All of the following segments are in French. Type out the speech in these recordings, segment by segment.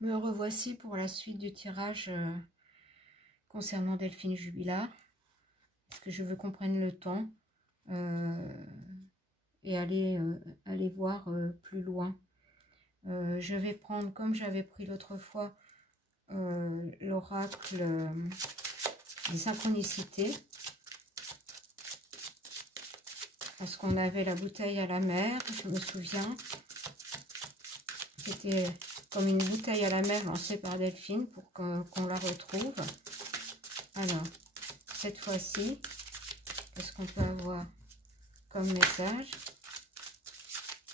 Me revoici pour la suite du tirage concernant Delphine Jubilat. Parce que je veux qu'on prenne le temps et aller voir plus loin. Je vais prendre, comme j'avais pris l'autre fois, l'oracle des synchronicités. Parce qu'on avait la bouteille à la mer, je me souviens. C'était comme une bouteille à la mer lancée par Delphine pour qu'on la retrouve. Alors, cette fois-ci, qu'est-ce qu'on peut avoir comme message?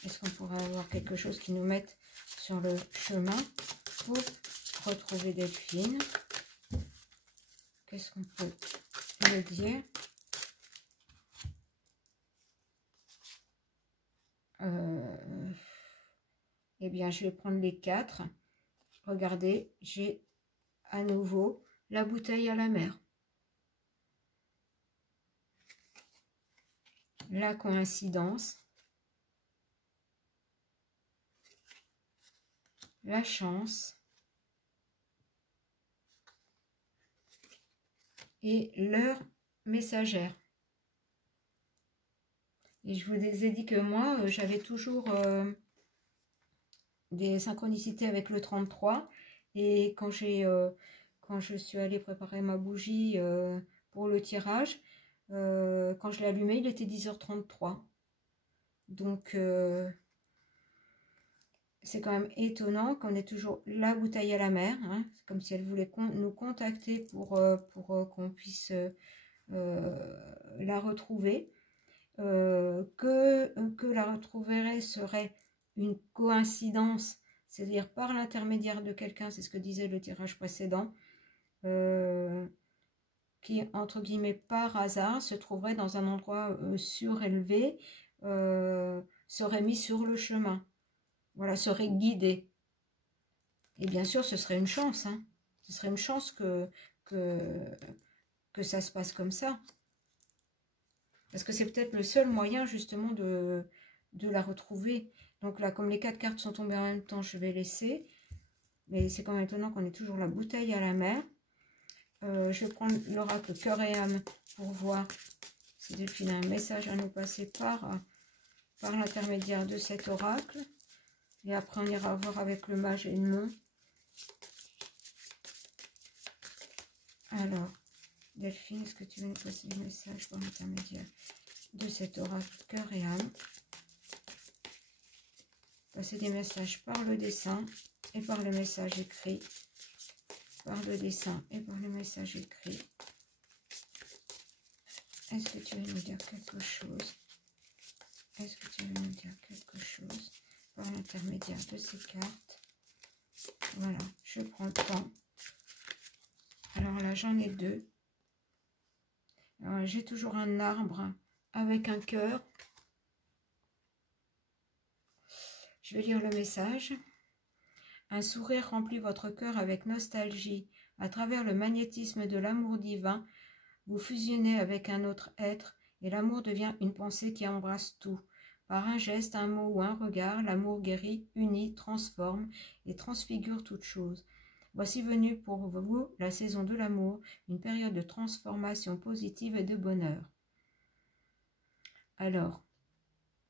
Est-ce qu'on pourrait avoir quelque chose qui nous mette sur le chemin pour retrouver Delphine? Qu'est-ce qu'on peut me dire? Eh bien, je vais prendre les 4. Regardez, j'ai à nouveau la bouteille à la mer. La coïncidence. La chance. Et l'heure messagère. Et je vous ai dit que moi, j'avais toujours des synchronicités avec le 33. Et quand je suis allée préparer ma bougie pour le tirage, quand je l'ai allumé, il était 10h33. Donc, c'est quand même étonnant qu'on ait toujours la bouteille à la mer. Hein. C'est comme si elle voulait nous contacter pour qu'on puisse la retrouver. Que la retrouverait serait une coïncidence, c'est-à-dire par l'intermédiaire de quelqu'un, c'est ce que disait le tirage précédent, qui, entre guillemets, par hasard, se trouverait dans un endroit surélevé, serait mis sur le chemin, voilà, serait guidé. Et bien sûr, ce serait une chance, hein. Ce serait une chance que ça se passe comme ça. Parce que c'est peut-être le seul moyen, justement, de la retrouver. Donc là, comme les 4 cartes sont tombées en même temps, je vais laisser. Mais c'est quand même étonnant qu'on ait toujours la bouteille à la mer. Je vais prendre l'oracle cœur et âme pour voir si Delphine a un message à nous passer par l'intermédiaire de cet oracle. Et après, on ira voir avec le mage et le nom. Alors, Delphine, est-ce que tu veux nous passer le message par l'intermédiaire de cet oracle cœur et âme? Passer des messages par le dessin et par le message écrit. Par le dessin et par le message écrit. Est-ce que tu veux nous dire quelque chose? Est-ce que tu veux nous dire quelque chose par l'intermédiaire de ces cartes? Voilà, je prends le temps. Alors là, j'en ai 2. J'ai toujours un arbre avec un cœur. Je vais lire le message. Un sourire remplit votre cœur avec nostalgie. À travers le magnétisme de l'amour divin, vous fusionnez avec un autre être et l'amour devient une pensée qui embrasse tout. Par un geste, un mot ou un regard, l'amour guérit, unit, transforme et transfigure toute chose. Voici venue pour vous la saison de l'amour, une période de transformation positive et de bonheur. Alors,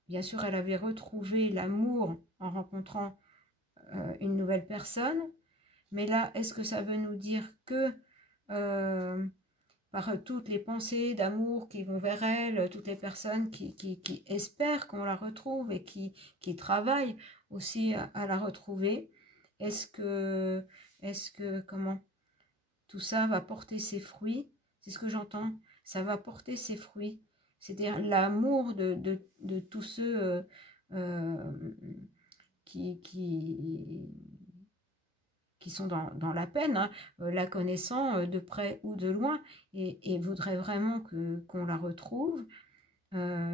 bien sûr, elle avait retrouvé l'amour en rencontrant une nouvelle personne, mais là, est-ce que ça veut nous dire que par toutes les pensées d'amour qui vont vers elle, toutes les personnes qui espèrent qu'on la retrouve et qui travaillent aussi à la retrouver, est-ce que comment tout ça va porter ses fruits? C'est ce que j'entends, ça va porter ses fruits, c'est-à-dire l'amour de tous ceux qui sont dans la peine, hein, la connaissant de près ou de loin, et voudrait vraiment qu'on la retrouve.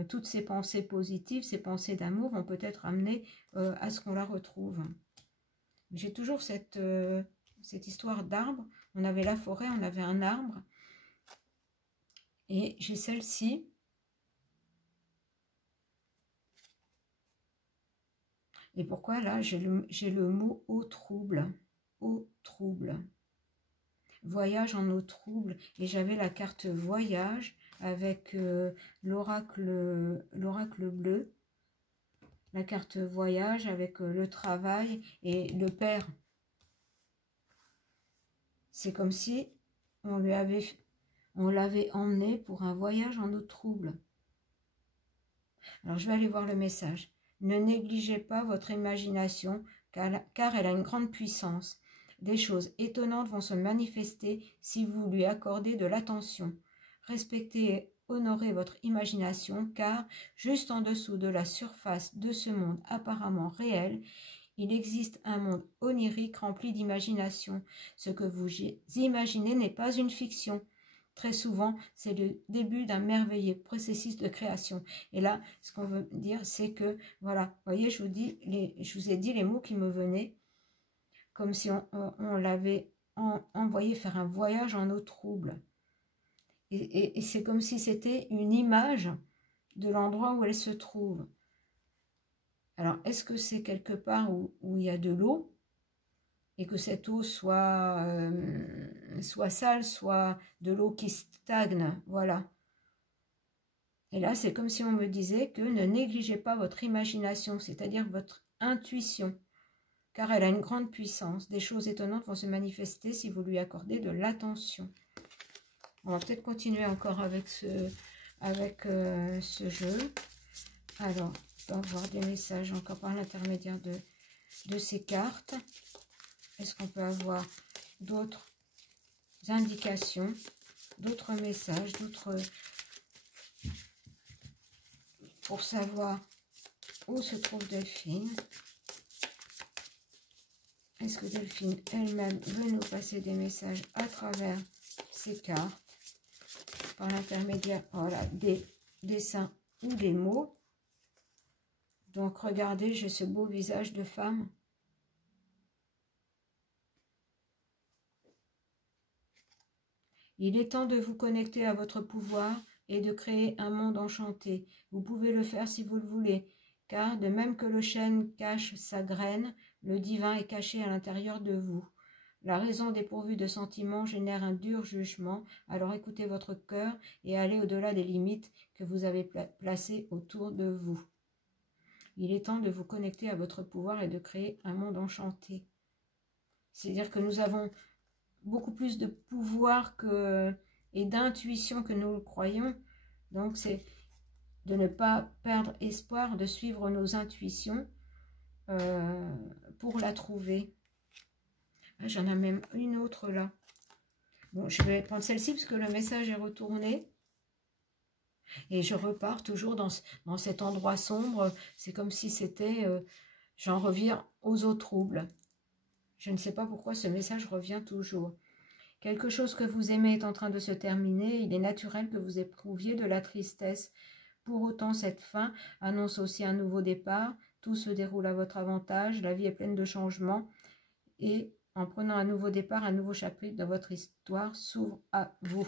Toutes ces pensées positives, ces pensées d'amour vont peut-être amener à ce qu'on la retrouve. J'ai toujours cette histoire d'arbre. On avait la forêt, on avait un arbre, et j'ai celle-ci. Et pourquoi là j'ai le mot au trouble? eau trouble. Voyage en eau trouble. Et j'avais la carte voyage avec l'oracle bleu. La carte voyage avec le travail et le père. C'est comme si on l'avait emmené pour un voyage en eau trouble. Alors je vais aller voir le message. Ne négligez pas votre imagination car elle a une grande puissance. Des choses étonnantes vont se manifester si vous lui accordez de l'attention. Respectez et honorez votre imagination car, juste en dessous de la surface de ce monde apparemment réel, il existe un monde onirique rempli d'imagination. Ce que vous imaginez n'est pas une fiction. Très souvent, c'est le début d'un merveilleux processus de création. Et là, ce qu'on veut dire, c'est que, voilà, vous voyez, je vous ai dit les mots qui me venaient, comme si on l'avait envoyé faire un voyage en eau trouble. Et c'est comme si c'était une image de l'endroit où elle se trouve. Alors, est-ce que c'est quelque part où il y a de l'eau et que cette eau soit sale, soit de l'eau qui stagne, voilà. Et là, c'est comme si on me disait que ne négligez pas votre imagination, c'est-à-dire votre intuition, car elle a une grande puissance. Des choses étonnantes vont se manifester si vous lui accordez de l'attention. On va peut-être continuer encore avec ce jeu. Alors, on va avoir des messages encore par l'intermédiaire de ces cartes. Est-ce qu'on peut avoir d'autres indications, d'autres messages, pour savoir où se trouve Delphine? Est-ce que Delphine elle-même veut nous passer des messages à travers ces cartes, par l'intermédiaire, voilà, des dessins ou des mots? Donc regardez, j'ai ce beau visage de femme. Il est temps de vous connecter à votre pouvoir et de créer un monde enchanté. Vous pouvez le faire si vous le voulez, car de même que le chêne cache sa graine, le divin est caché à l'intérieur de vous. La raison dépourvue de sentiments génère un dur jugement, alors écoutez votre cœur et allez au-delà des limites que vous avez placées autour de vous. Il est temps de vous connecter à votre pouvoir et de créer un monde enchanté. C'est-à-dire que nous avons beaucoup plus de pouvoir et d'intuition que nous le croyons. Donc c'est de ne pas perdre espoir, de suivre nos intuitions pour la trouver. J'en ai même une autre là. Bon, je vais prendre celle-ci parce que le message est retourné. Et je repars toujours dans cet endroit sombre. C'est comme si c'était, j'en reviens aux eaux troubles. Je ne sais pas pourquoi ce message revient toujours. Quelque chose que vous aimez est en train de se terminer. Il est naturel que vous éprouviez de la tristesse. Pour autant, cette fin annonce aussi un nouveau départ. Tout se déroule à votre avantage. La vie est pleine de changements. Et en prenant un nouveau départ, un nouveau chapitre de votre histoire s'ouvre à vous.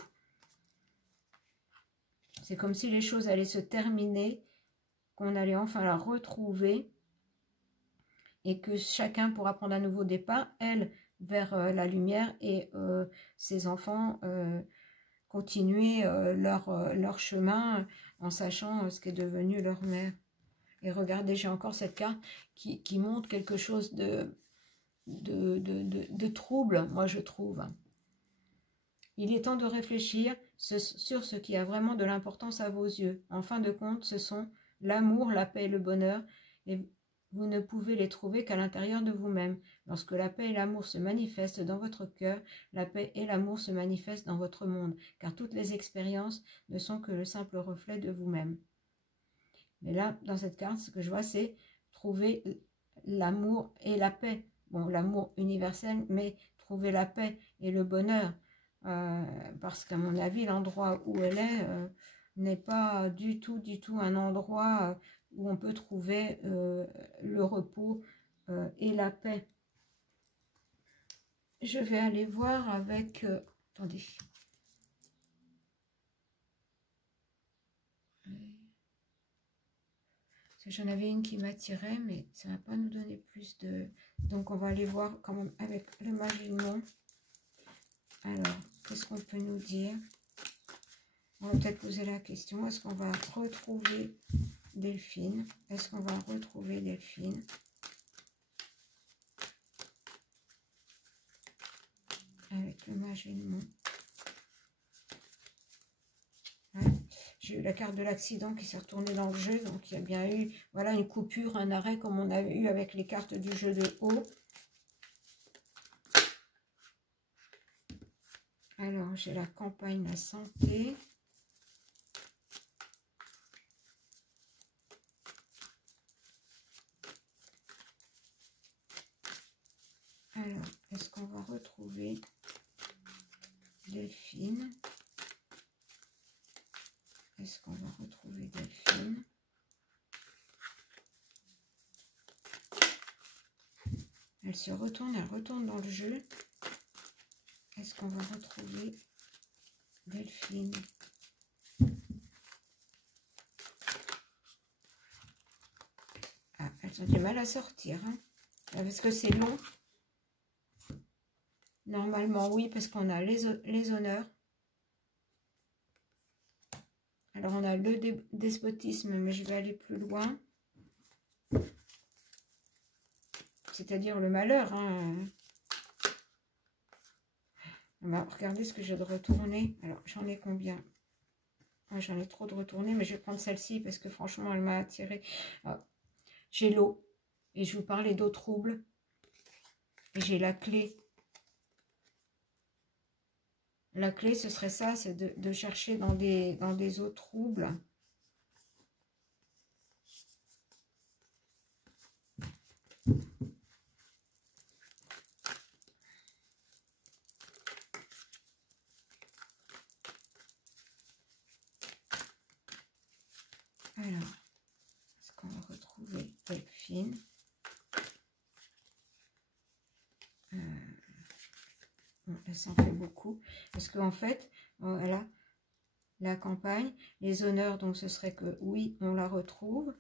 C'est comme si les choses allaient se terminer, qu'on allait enfin la retrouver et que chacun pourra prendre un nouveau départ, elle vers la lumière et ses enfants continuer leur chemin en sachant ce qu'est devenu leur mère. Et regardez, j'ai encore cette carte qui montre quelque chose de trouble, moi je trouve. Il est temps de réfléchir sur ce qui a vraiment de l'importance à vos yeux. En fin de compte, ce sont l'amour, la paix et le bonheur, et vous ne pouvez les trouver qu'à l'intérieur de vous-même. Lorsque la paix et l'amour se manifestent dans votre cœur, la paix et l'amour se manifestent dans votre monde, car toutes les expériences ne sont que le simple reflet de vous-même. Mais là, dans cette carte, ce que je vois, c'est trouver l'amour et la paix. Bon, l'amour universel, mais trouver la paix et le bonheur. Parce qu'à mon avis, l'endroit où elle est n'est pas du tout un endroit où on peut trouver le repos et la paix. Je vais aller voir avec... attendez. J'en avais une qui m'attirait, mais ça ne va pas nous donner plus de... Donc, on va aller voir quand même avec le mage du nom. Alors, qu'est-ce qu'on peut nous dire? On va peut-être poser la question, est-ce qu'on va retrouver Delphine? Est-ce qu'on va retrouver Delphine? Avec le mage du nom. Ouais. J'ai eu la carte de l'accident qui s'est retournée dans le jeu, donc il y a bien eu voilà, une coupure, un arrêt comme on a eu avec les cartes du jeu de haut. Alors, j'ai la campagne, la santé. Alors, est-ce qu'on va retrouver Delphine? Est-ce qu'on va retrouver Delphine? Elle se retourne, elle retourne dans le jeu. Est-ce qu'on va retrouver Delphine? Ah, elles ont du mal à sortir, hein, parce que c'est long. Normalement, oui, parce qu'on a les honneurs. Alors, on a le despotisme, mais je vais aller plus loin. C'est-à-dire le malheur. Hein. On va regarder ce que j'ai de retourner. Alors, j'en ai combien? Ah, j'en ai trop de retourner, mais je vais prendre celle-ci parce que franchement, elle m'a attirée. Ah, j'ai l'eau. Et je vous parlais d'eau trouble. Et j'ai la clé. La clé, ce serait ça, c'est de chercher dans des eaux troubles. Alors, est-ce qu'on va retrouver Delphine? Bon, là, ça en fait beaucoup. Parce qu'en fait, voilà, la campagne, les honneurs, donc ce serait que oui, on la retrouve.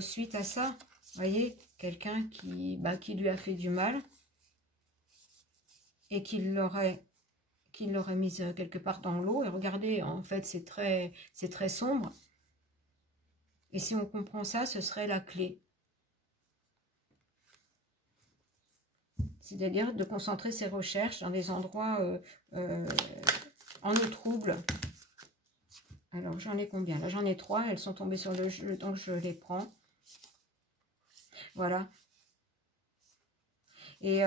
Suite à ça, vous voyez, quelqu'un qui lui a fait du mal et qui l'aurait mise quelque part dans l'eau. Et regardez, en fait, c'est très sombre. Et si on comprend ça, ce serait la clé. C'est-à-dire de concentrer ses recherches dans des endroits en eau trouble. Alors, j'en ai combien? Là, j'en ai 3. Elles sont tombées sur le jeu, donc je les prends. Voilà. Et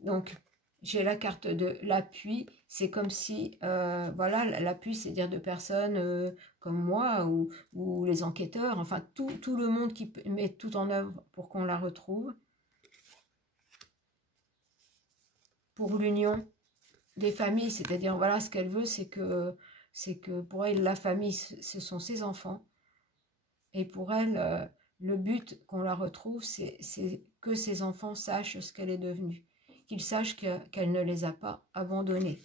donc, j'ai la carte de l'appui. C'est comme si, voilà, l'appui, c'est-à-dire de personnes comme moi ou les enquêteurs, enfin, tout le monde qui met tout en œuvre pour qu'on la retrouve. Pour l'union des familles, c'est-à-dire, voilà, ce qu'elle veut, c'est que pour elle, la famille, ce sont ses enfants. Et pour elle, le but qu'on la retrouve, c'est que ses enfants sachent ce qu'elle est devenue. Qu'ils sachent qu'elle ne les a pas abandonnés.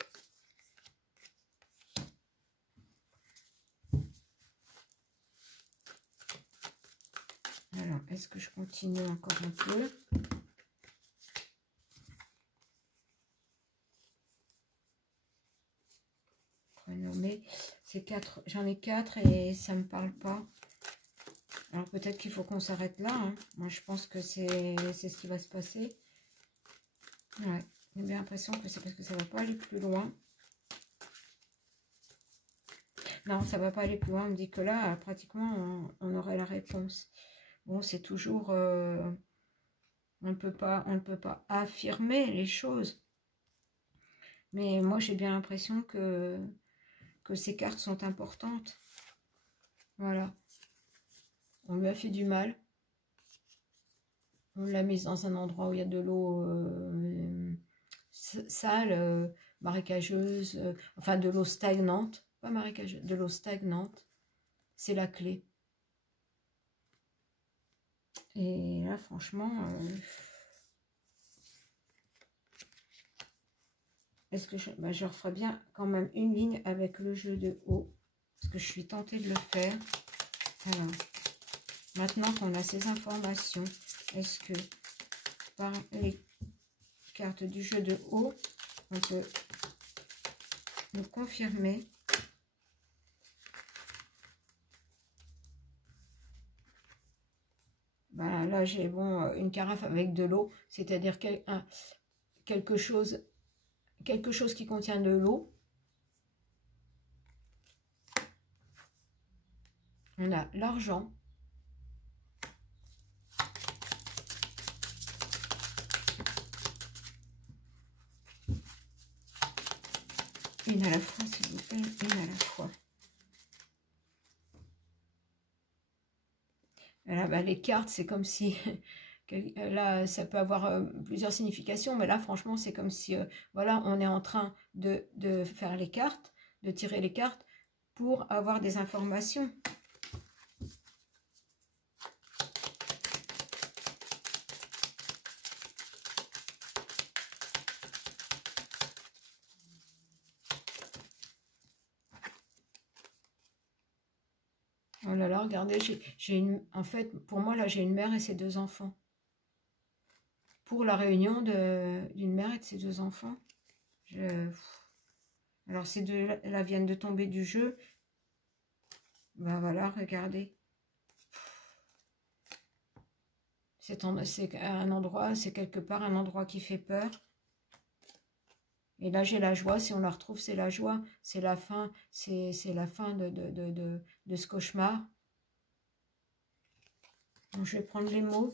Alors, est-ce que je continue encore un peu? Renommer. C'est 4. J'en ai 4 et ça ne me parle pas. Alors peut-être qu'il faut qu'on s'arrête là. Hein. Moi, je pense que c'est ce qui va se passer. Ouais, j'ai bien l'impression que c'est parce que ça ne va pas aller plus loin. Non, ça ne va pas aller plus loin. On me dit que là, pratiquement, on aurait la réponse. Bon, c'est toujours... on ne peut pas affirmer les choses. Mais moi, j'ai bien l'impression que ces cartes sont importantes. Voilà. On lui a fait du mal. On l'a mise dans un endroit où il y a de l'eau sale, marécageuse, enfin de l'eau stagnante. Pas marécageuse, de l'eau stagnante. C'est la clé. Et là, franchement... est-ce que je referai bien quand même une ligne avec le jeu de haut. Parce que je suis tentée de le faire. Alors, maintenant qu'on a ces informations, est-ce que par les cartes du jeu de haut, on peut nous confirmer ben, là, j'ai une carafe avec de l'eau, c'est-à-dire quelque chose qui contient de l'eau. On a l'argent. Une à la fois, s'il vous plaît, une à la fois. Là, bah, les cartes, c'est comme si... Là, ça peut avoir plusieurs significations, mais là, franchement, c'est comme si, voilà, on est en train de faire les cartes, de tirer les cartes pour avoir des informations. Oh là là, regardez, en fait, pour moi, là, j'ai une mère et ses 2 enfants. Pour la réunion d'une mère et de ses 2 enfants. Alors, ces deux-là viennent de tomber du jeu. Ben voilà, regardez. C'est un endroit, c'est quelque part un endroit qui fait peur. Et là, j'ai la joie. Si on la retrouve, c'est la joie. C'est la fin. C'est la fin de ce cauchemar. Donc, je vais prendre les mots.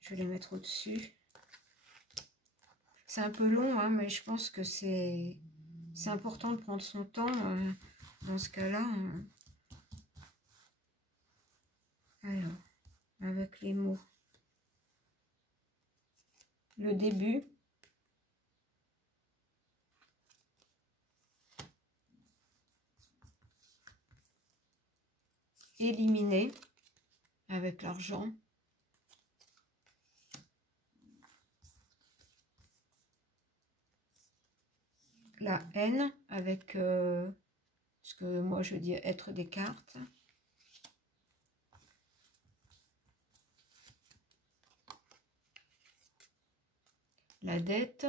Je vais les mettre au-dessus. C'est un peu long, hein, mais je pense que c'est important de prendre son temps dans ce cas-là. Alors, avec les mots. Le début. Éliminer avec l'argent. La haine avec ce que moi je dis être des cartes. La dette.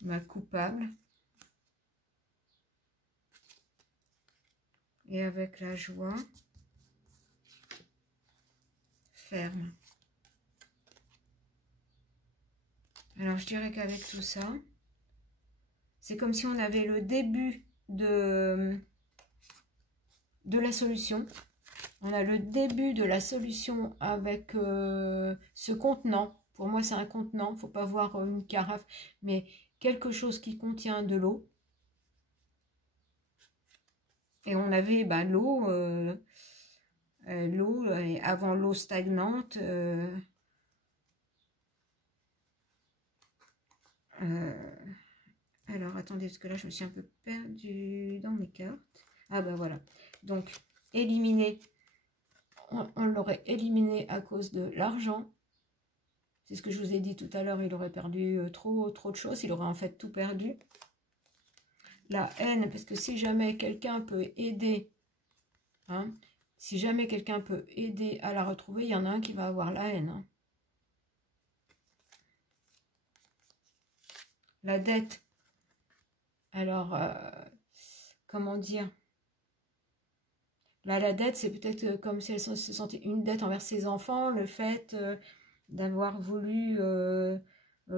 Ma coupable. Et avec la joie. Ferme. Alors je dirais qu'avec tout ça, c'est comme si on avait le début de la solution. On a le début de la solution avec ce contenant. Pour moi, c'est un contenant. Il ne faut pas voir une carafe, mais quelque chose qui contient de l'eau. Et on avait l'eau, avant l'eau stagnante. Alors, attendez, parce que là, je me suis un peu perdue dans mes cartes. Ah ben voilà. Donc, éliminer. On l'aurait éliminé à cause de l'argent. C'est ce que je vous ai dit tout à l'heure. Il aurait perdu trop de choses. Il aurait en fait tout perdu. La haine, parce que si jamais quelqu'un peut aider, hein, si jamais quelqu'un peut aider à la retrouver, il y en a un qui va avoir la haine. Hein. La dette. Alors, comment dire? Là, la dette, c'est peut-être comme si elle se sentait une dette envers ses enfants, le fait d'avoir voulu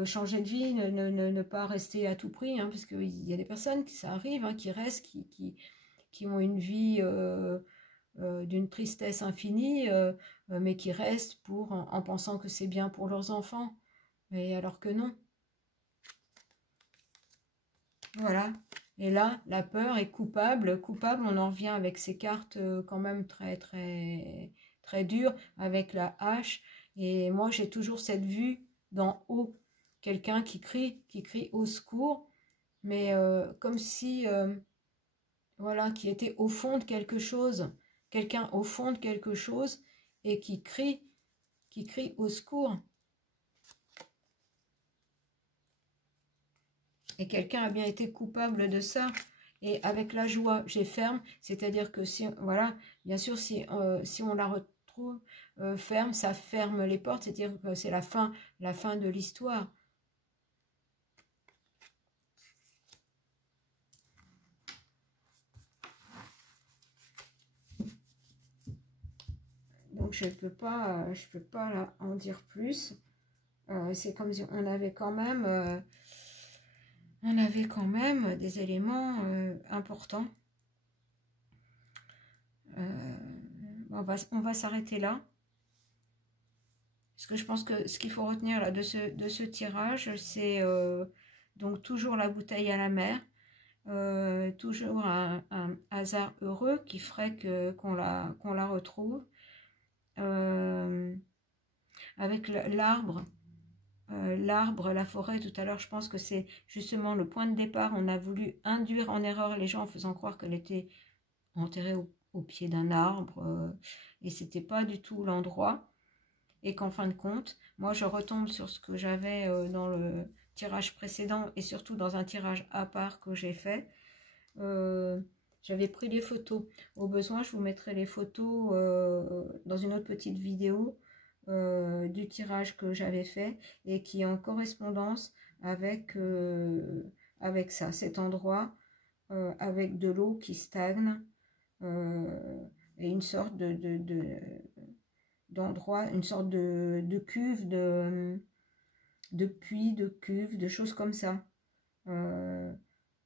changer de vie, ne pas rester à tout prix, hein, parce qu'il y a des personnes, ça arrive, hein, qui restent, qui ont une vie d'une tristesse infinie, mais qui restent en pensant que c'est bien pour leurs enfants, mais alors que non. Voilà. Et là, la peur est coupable. Coupable, on en revient avec ces cartes quand même très dures, avec la hache. Et moi, j'ai toujours cette vue d'en haut. Quelqu'un qui crie au secours, mais comme si, voilà, qui était au fond de quelque chose. quelqu'un au fond de quelque chose et qui crie au secours. Et quelqu'un a bien été coupable de ça. Et avec la joie, j'ai ferme, c'est-à-dire que si, voilà, bien sûr, si on la retrouve ferme, ça ferme les portes, c'est-à-dire que c'est la fin de l'histoire. Donc je peux pas là, en dire plus. C'est comme si on avait quand même des éléments importants. On va s'arrêter là. Parce que je pense que ce qu'il faut retenir là de ce tirage, c'est donc toujours la bouteille à la mer, toujours un hasard heureux qui ferait qu'on la retrouve. Avec l'arbre, la forêt, tout à l'heure, je pense que c'est justement le point de départ. On a voulu induire en erreur les gens en faisant croire qu'elle était enterrée au pied d'un arbre, et c'était pas du tout l'endroit. Et qu'en fin de compte, moi je retombe sur ce que j'avais dans le tirage précédent et surtout dans un tirage à part que j'ai fait. J'avais pris des photos. Au besoin, je vous mettrai les photos dans une autre petite vidéo du tirage que j'avais fait et qui est en correspondance avec ça, cet endroit avec de l'eau qui stagne et une sorte d'endroit, une sorte de cuve, de puits, de cuve, de choses comme ça.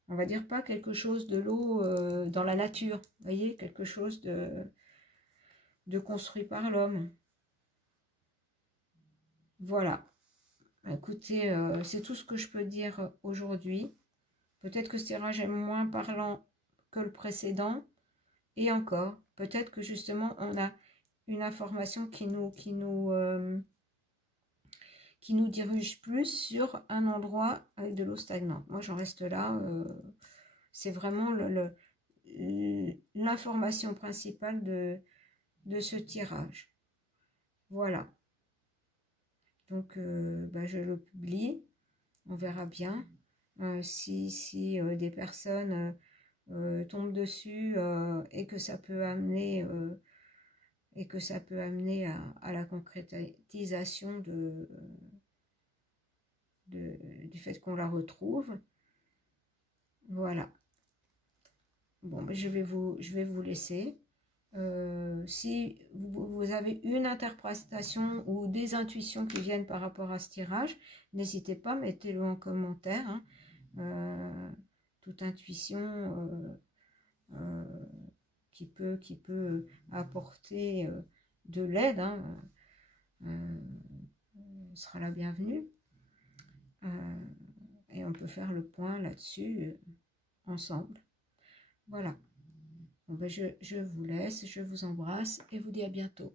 On va dire pas quelque chose de l'eau dans la nature, vous voyez, quelque chose de construit par l'homme. Voilà. Écoutez, c'est tout ce que je peux dire aujourd'hui. Peut-être que ce tirage est moins parlant que le précédent. Et encore, peut-être que justement, on a une information qui nous dirige plus sur un endroit avec de l'eau stagnante. Moi, j'en reste là. C'est vraiment l'information principale de ce tirage. Voilà. Donc, je le publie. On verra bien si des personnes tombent dessus et que ça peut amener à la concrétisation du fait qu'on la retrouve. Voilà. Bon, je vais vous laisser. Si vous avez une interprétation ou des intuitions qui viennent par rapport à ce tirage, n'hésitez pas, mettez-le en commentaire. Hein. Toute intuition qui peut apporter de l'aide sera la bienvenue. Et on peut faire le point là-dessus ensemble. Voilà. Bon, je vous laisse, je vous embrasse et vous dis à bientôt.